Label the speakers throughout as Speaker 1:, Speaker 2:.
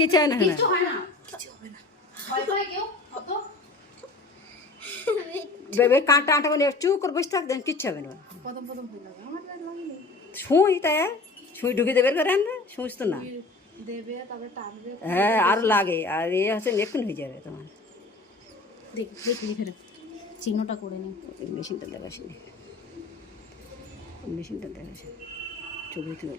Speaker 1: কিছু হয় না
Speaker 2: কিচ্ছু হয় না। কিছু হবে না। ভয় পায় কেউ? অত
Speaker 1: বেবে কাঁটা আঁটা করে চুপ করে বসে থাক দেন কিচ্ছু হবে না।
Speaker 2: প্রথম প্রথম
Speaker 1: সুই তাই সুই ঢুকে দেবে করে না সুইস তো না। হ্যাঁ আর লাগে আর এ হচ্ছে এক্ষুনি হয়ে যাবে তোমার।
Speaker 2: দেখ দেখ লিখে রাখ। চিহ্নটা করে নি।
Speaker 1: মেশিনটা দেখাস মেশিনটা দেখাস ছবি তুলে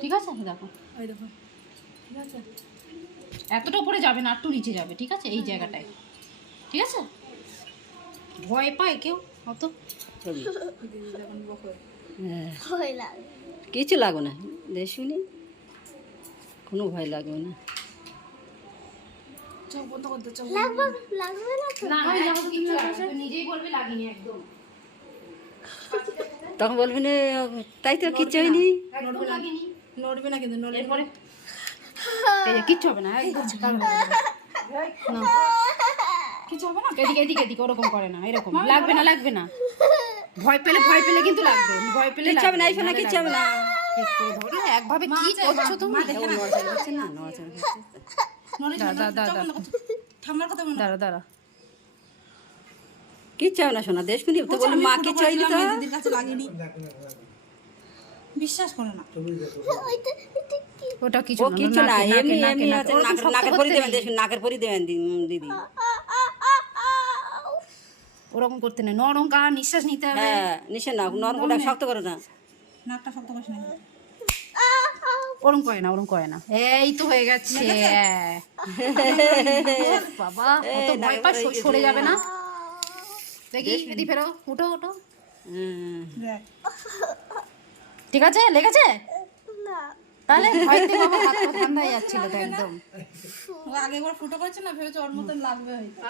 Speaker 2: ঠিক আছে? দেখো। এতটা উপরে যাবে না একটু নিচে যাবে ঠিক আছে? এই জায়গাটায়। ঠিক আছে? ভয় পায় কেউ? অত?
Speaker 1: ছবি হ্যাঁ কিছু লাগবে না। শুনি কোনো ভয় লাগবে না।
Speaker 2: না লাগবে না। নিজেই বলবে লাগিনি একদম।
Speaker 1: তখন বলবি না তাই তো কিচ্ছু হয়নি
Speaker 3: নড়বে না কিন্তু
Speaker 2: এই যে কিচ্ছু হবে না কিছু হবে না এদিকে এদিকে এদিকে ওরকম করে না এরকম লাগবে না লাগবে না ভয় পেলে ভয় পেলে কিন্তু লাগবে ভয় পেলে
Speaker 1: কিচ্ছু হবে না এই কিচ্ছু হবে না
Speaker 2: একভাবে কি করছ তুমি দাঁড়া দাঁড়া
Speaker 1: কিচ্ছু হবে না শোনা দেশ শুনি তো বলি মা কিচ্ছু হয়নি তো?
Speaker 3: দিদির কাছে লাগেনি। বিশ্বাস করে না।
Speaker 2: ওটা কিছু
Speaker 1: ও
Speaker 2: না,
Speaker 1: না এমনি এমনি।
Speaker 2: ওরকম
Speaker 1: নাকের নাকের পরি দেবেন। দেখুন নাকের পরি দেবেন দিদি।
Speaker 2: ওরকম করতে নেই নরম গা নিঃশ্বাস নিতে হবে।
Speaker 1: হ্যাঁ নিশ্চয় না নরম করে শক্ত করো না।
Speaker 3: নাকটা শক্ত করিস না।
Speaker 2: ওরম করে না ওরম করে না। এই তো হয়ে গেছে। বাবা ভয় পায় সরে যাবে না। দেখি এদি ফেরো উঠো উঠো। ঠিক আছে লেগেছে? তাহলে হয়তো বাবা হাত পা ঠান্ডা হয়ে যাচ্ছিল তো একদম।
Speaker 3: ও আগে একবার ফুটো করেছে না ভেবেছে ওর মতন লাগবে হয়তো।